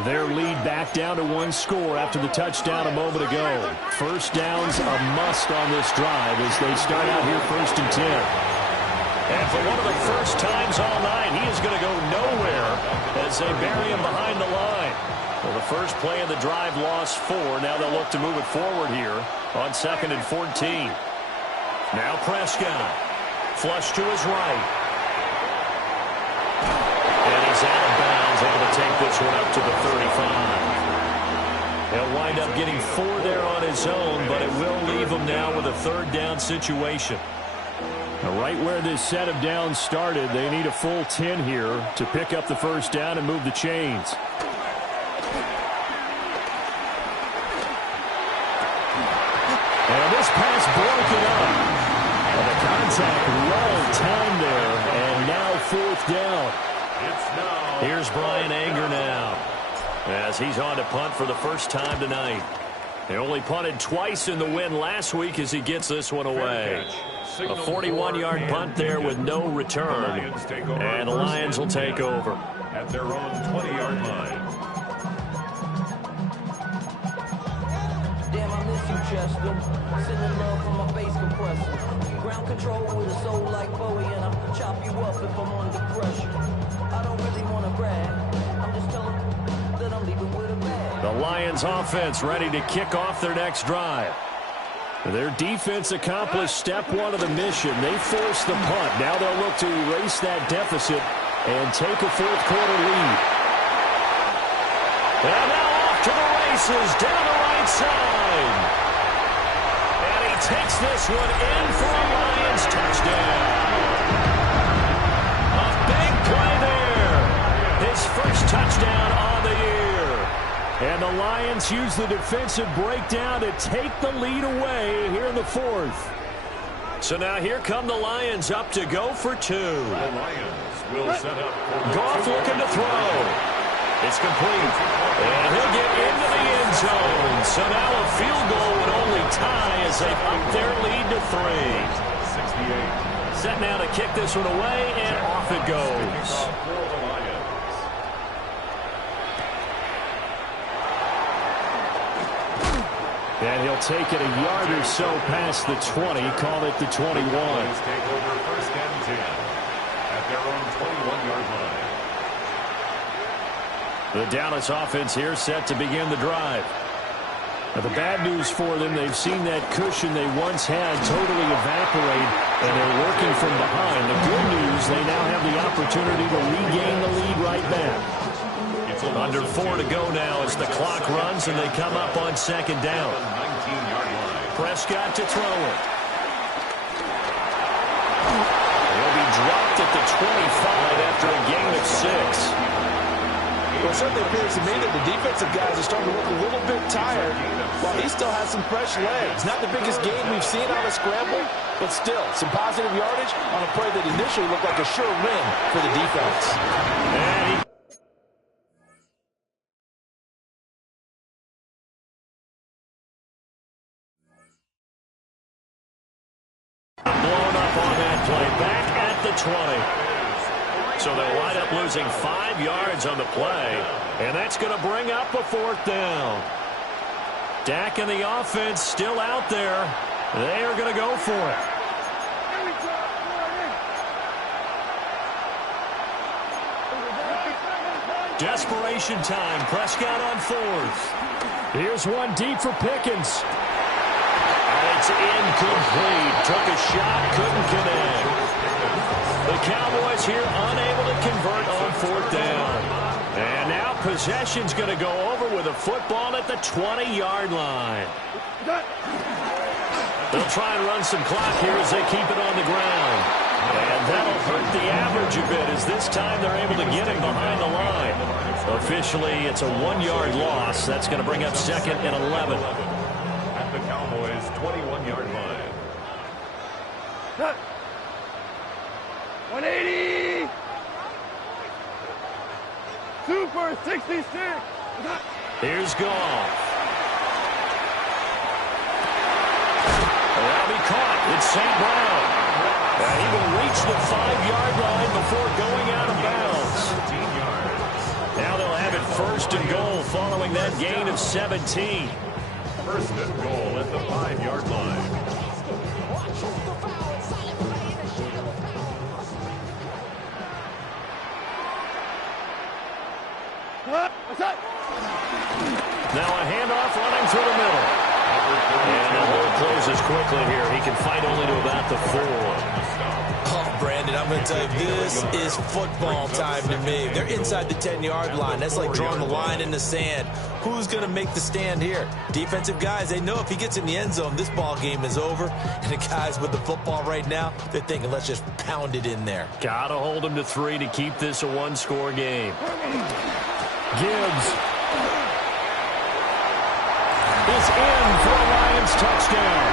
Their lead back down to one score after the touchdown a moment ago. First down's a must on this drive as they start out here 1st and 10. And for one of the first times all night, he is going to go nowhere as they bury him behind the line. Well, the first play of the drive lost 4. Now they'll look to move it forward here on 2nd and 14. Now Prescott. Flush to his right. And he's out of bounds, able to take this one up to the 35. He'll wind up getting 4 there on his own, but it will leave him now with a 3rd down situation. Now, right where this set of downs started, they need a full 10 here to pick up the first down and move the chains. And this pass broken up. And the contact well timed there, and now 4th down. Here's Brian Anger now as he's on to punt for the first time tonight. They only punted twice in the win last week as he gets this one away. A 41-yard punt there with no return, and the Lions will take over. At their own 20-yard line. Damn, I miss you, Chester. Sending love from my face compressor. Ground control with a soul like Bowie, and I'll chop you up if I'm under pressure. I don't really want to brag. I'm just telling that I'm leaving with a bag. The Lions offense ready to kick off their next drive. Their defense accomplished step 1 of the mission. They forced the punt. Now they'll look to erase that deficit and take a 4th quarter lead. And now off to the races down the right side. And he takes this one in for a Lions touchdown. A big play there. His first touchdown on the year. And the Lions use the defensive breakdown to take the lead away here in the 4th. So now here come the Lions up to go for 2. The Lions will set up. Goff looking to throw. It's complete. And he'll get into the end zone. So now a field goal would only tie as they up their lead to 3. 68. Set now to kick this one away, and off it goes. And he'll take it a yard or so past the 20, call it the 21. Take over 1st and 10 at their own 21-yard line. The Dallas offense here set to begin the drive. Now, the bad news for them, they've seen that cushion they once had totally evaporate, and they're working from behind. The good news, they now have the opportunity to regain the lead right back. Under 4 to go now as the clock runs and they come up on 2nd down. 19-yard line. Prescott to throw it. He'll be dropped at the 25 after a gain of 6. Well, it certainly appears to me that the defensive guys are starting to look a little bit tired, while he still has some fresh legs. Not the biggest gain we've seen on a scramble, but still, some positive yardage on a play that initially looked like a sure win for the defense. Blown up on that play. Back at the 20. So they'll wind up losing 5 yards on the play, and that's going to bring up a 4th down. Dak and the offense still out there. They are going to go for it. Desperation time. Prescott on 4th. Here's one deep for Pickens. It's incomplete. Took a shot, couldn't connect. The Cowboys here unable to convert on 4th down. And now possession's going to go over with a football at the 20-yard line. They'll try and run some clock here as they keep it on the ground. And that'll hurt the average a bit as this time they're able to get him behind the line. Officially, it's a 1-yard loss. That's going to bring up 2nd and 11. At the Cowboys' 21-yard line. 180. Super 66. Here's Goff. That'll be caught. It's St. Brown. And he will reach the 5-yard line before going out of bounds. Now they'll have it 1st and goal following that gain of 17. 1st and goal at the 5-yard line. Now a handoff running through the middle. And the hole closes quickly here. He can fight only to about the 4. Oh, Brandon, I'm going to tell you, this is football time to me. They're inside the 10-yard line. That's like drawing the line in the sand. Who's going to make the stand here? Defensive guys, they know if he gets in the end zone, this ball game is over. And the guys with the football right now, they're thinking, let's just pound it in there. Got to hold him to 3 to keep this a 1-score game. Gibbs is in for a Lions touchdown.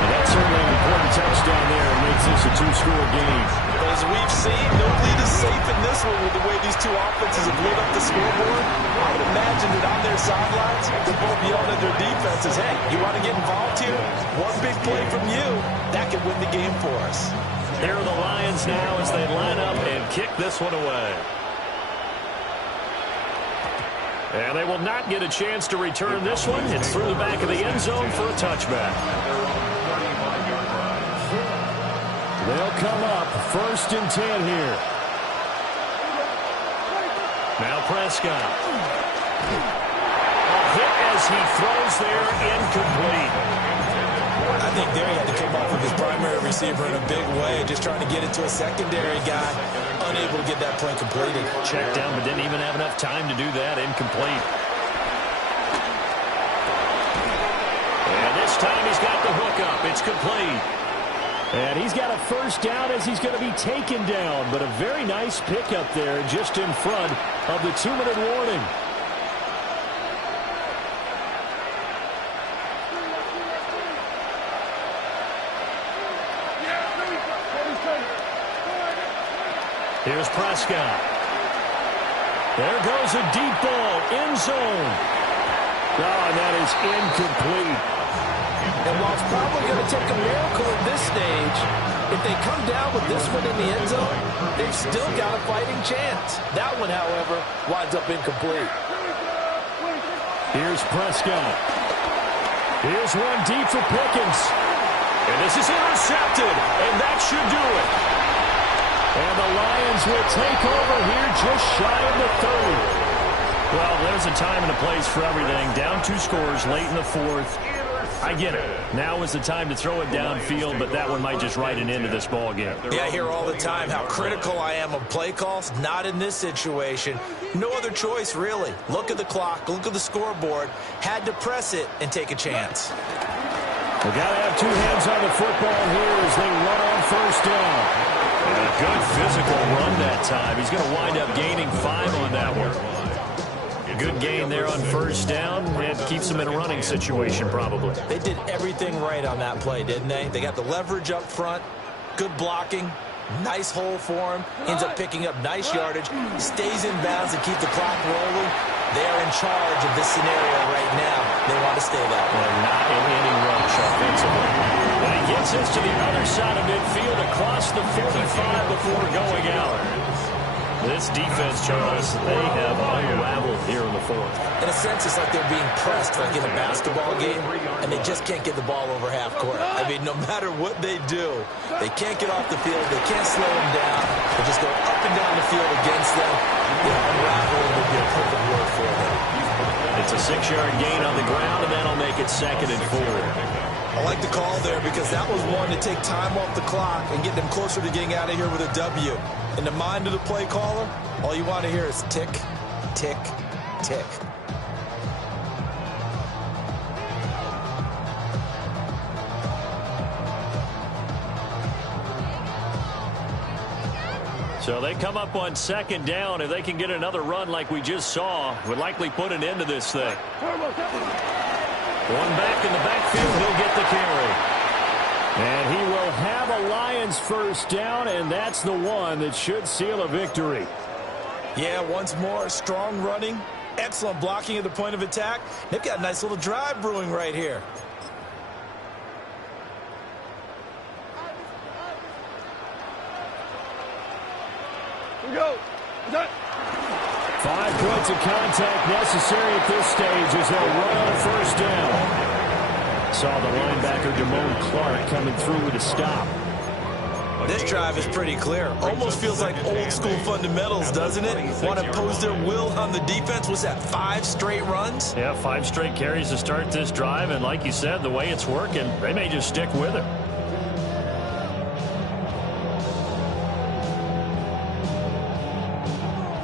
And that's certainly an important touchdown there. It makes this a 2-score game. As we've seen, no lead is safe in this one with the way these two offenses have lit up the scoreboard. I would imagine that on their sidelines, they're both yelling at their defenses, hey, you want to get involved here? One big play from you, that could win the game for us. Here are the Lions now as they line up and kick this one away. And they will not get a chance to return this one. It's through the back of the end zone for a touchback. They'll come up 1st and 10 here. Now Prescott. A hit as he throws there, incomplete. I think there he had to come up with his primary receiver in a big way, just trying to get it to a secondary guy, unable to get that play completed. Checked down, but didn't even have enough time to do that. Incomplete. And this time he's got the hook up. It's complete. And he's got a 1st down as he's going to be taken down. But a very nice pickup there just in front of the 2-minute warning. Here's Prescott. There goes a deep ball, end zone. Oh, and that is incomplete. And while it's probably going to take a miracle at this stage, if they come down with this one in the end zone, they've still got a fighting chance. That one, however, winds up incomplete. Here's Prescott. Here's one deep for Pickens. And this is intercepted, and that should do it. And the Lions will take over here just shy of the 30. Well, there's a time and a place for everything. Down 2 scores late in the 4th. I get it. Now is the time to throw it downfield, but that one might just write an end to this ball game. Yeah, I hear all the time how critical I am of play calls. Not in this situation. No other choice, really. Look at the clock. Look at the scoreboard. Had to press it and take a chance. They got to have 2 hands on the football here as they run on 1st down. And a Good physical run that time. He's going to wind up gaining 5 on that one. Good gain there on first down, and keeps him in a running situation probably. They did everything right on that play, didn't they? They got the leverage up front, good blocking, nice hole for him, ends up picking up nice yardage, stays in bounds to keep the clock rolling. They are in charge of this scenario right now. They want to stay that way. And not in any rush offensively. And he gets us to the other side of midfield across the 45 before going out. This defense, Charles, they have unraveled here in the fourth. In a sense, it's like they're being pressed like in a basketball game, and they just can't get the ball over half court. I mean, no matter what they do, they can't get off the field. They can't slow them down. They just go up and down the field against them. Unraveling would be a perfect word for them. It's a 6-yard gain on the ground, and that'll make it 2nd and 4. I like the call there because that was one to take time off the clock and get them closer to getting out of here with a W. In the mind of the play caller, all you want to hear is tick, tick, tick. So they come up on 2nd down. If they can get another run like we just saw, would likely put an end to this thing. One back in the backfield, he'll get the carry. And he will have a Lions first down, and that's the one that should seal a victory. Yeah, once more, strong running, excellent blocking at the point of attack. They've got a nice little drive brewing right here. Here we go. 5 points of contact necessary at this stage as they'll run on first down. Saw the linebacker, Damone Clark, coming through with a stop. This drive is pretty clear. Almost feels like old school fundamentals, doesn't it? Want to impose their will on the defense. Was that 5 straight runs? Yeah, 5 straight carries to start this drive, and like you said, the way it's working, they may just stick with it.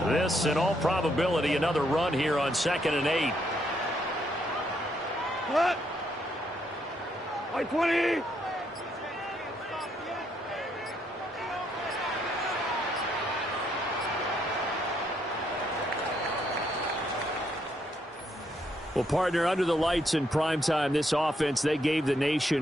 This, in all probability, another run here on 2nd and 8. What? 20. Well, partner, under the lights in primetime, this offense, they gave the nation